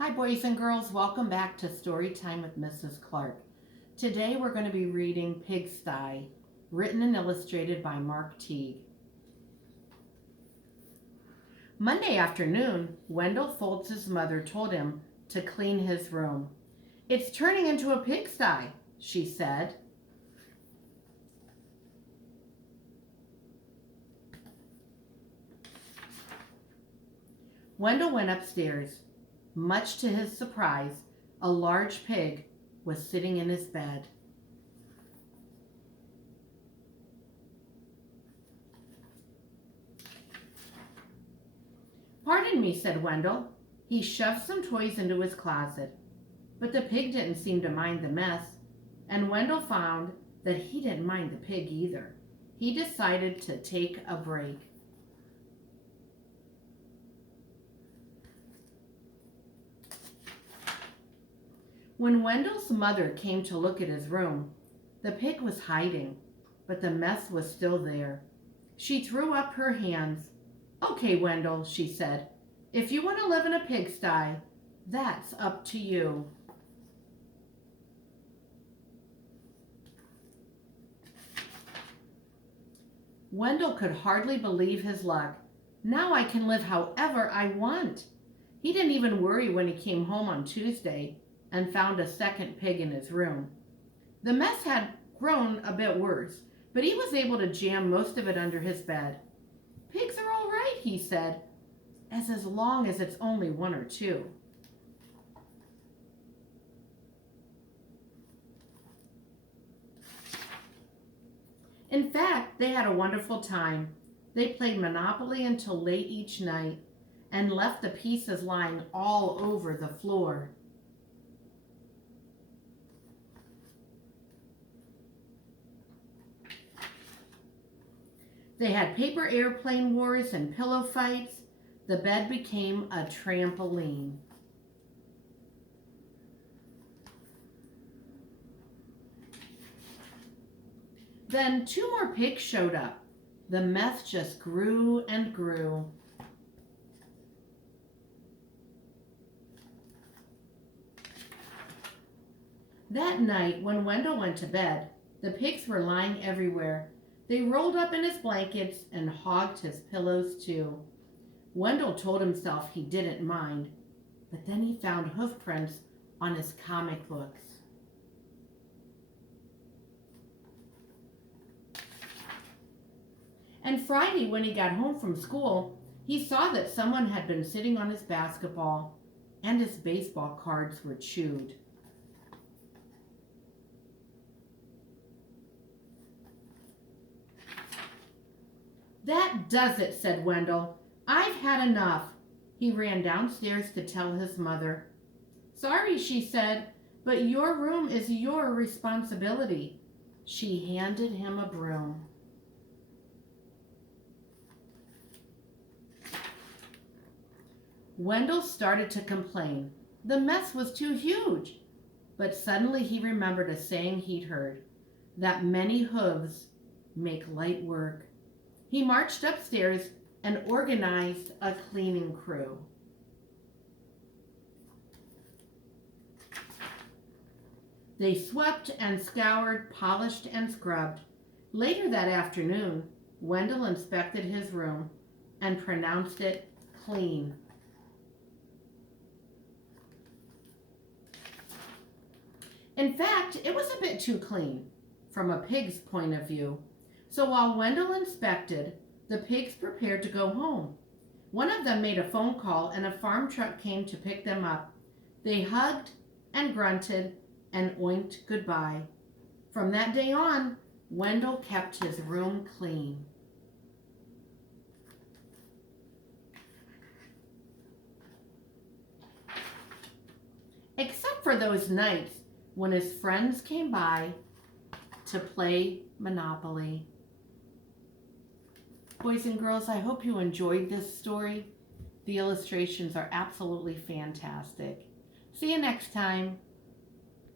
Hi, boys and girls. Welcome back to Storytime with Mrs. Clark. Today we're going to be reading Pigsty, written and illustrated by Mark Teague. Monday afternoon, Wendell Foltz's mother told him to clean his room. "It's turning into a pigsty," she said. Wendell went upstairs. Much to his surprise, a large pig was sitting in his bed. "Pardon me," said Wendell. He shoved some toys into his closet. But the pig didn't seem to mind the mess, and Wendell found that he didn't mind the pig either. He decided to take a break. When Wendell's mother came to look at his room, the pig was hiding, but the mess was still there. She threw up her hands. "Okay, Wendell," she said, "if you want to live in a pigsty, that's up to you." Wendell could hardly believe his luck. Now I can live however I want. He didn't even worry when he came home on Tuesday and found a second pig in his room. The mess had grown a bit worse, but he was able to jam most of it under his bed. "Pigs are all right," he said, as long as it's only one or two." In fact, they had a wonderful time. They played Monopoly until late each night and left the pieces lying all over the floor. They had paper airplane wars and pillow fights. The bed became a trampoline. Then two more pigs showed up. The mess just grew and grew. That night, when Wendell went to bed, the pigs were lying everywhere. They rolled up in his blankets and hogged his pillows too. Wendell told himself he didn't mind, but then he found hoof prints on his comic books. And Friday, when he got home from school, he saw that someone had been sitting on his basketball and his baseball cards were chewed. "That does it," said Wendell. "I've had enough." He ran downstairs to tell his mother. "Sorry," she said, "but your room is your responsibility." She handed him a broom. Wendell started to complain. The mess was too huge. But suddenly he remembered a saying he'd heard, that many hooves make light work. He marched upstairs and organized a cleaning crew. They swept and scoured, polished and scrubbed. Later that afternoon, Wendell inspected his room and pronounced it clean. In fact, it was a bit too clean from a pig's point of view. So while Wendell inspected, the pigs prepared to go home. One of them made a phone call and a farm truck came to pick them up. They hugged and grunted and oinked goodbye. From that day on, Wendell kept his room clean. Except for those nights when his friends came by to play Monopoly. Boys and girls, I hope you enjoyed this story. The illustrations are absolutely fantastic. See you next time.